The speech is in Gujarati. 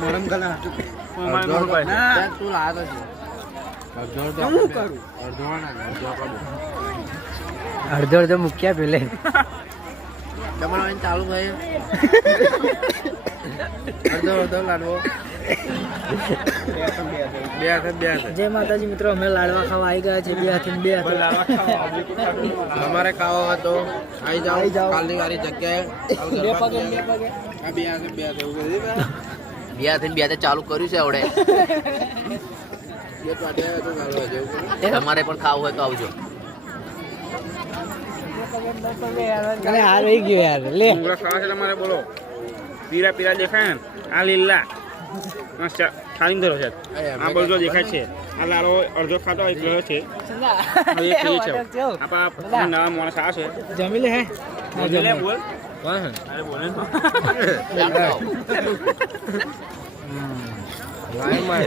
મોરમ ગલા તું લાતો છે અડધો અડધો મૂક્યા પેલે તમારે ચાલુ થાય અડધો લાડવો જય માતાજી મિત્રો, અમે લાડવા ખાવા આવી ગયા છે. 2 હાથે 2 હાથે તમારે ખાવો હોય તો આવી જાઓ કાલની વાળી જગ્યાએ. 2 પગે 2 પગે આ 2 હાથે 2 હાથે ચાલુ કર્યું છે આવડે. તમારે પણ ખાવું હોય તો આવજો. અરે આ રહી ગયો યાર. લે ખાવા છે તમારે બોલો. પીરા પીરા દેખાય ને આ લીલા ખાલી ધરો છે. આ બધો દેખાય છે. આ લાડો અડધો ખાતો એક રહ્યો છે. આપણા નવા માણસ આ છે. જમી લે હે જમી બોલ. અરે બોલે લાઈન માં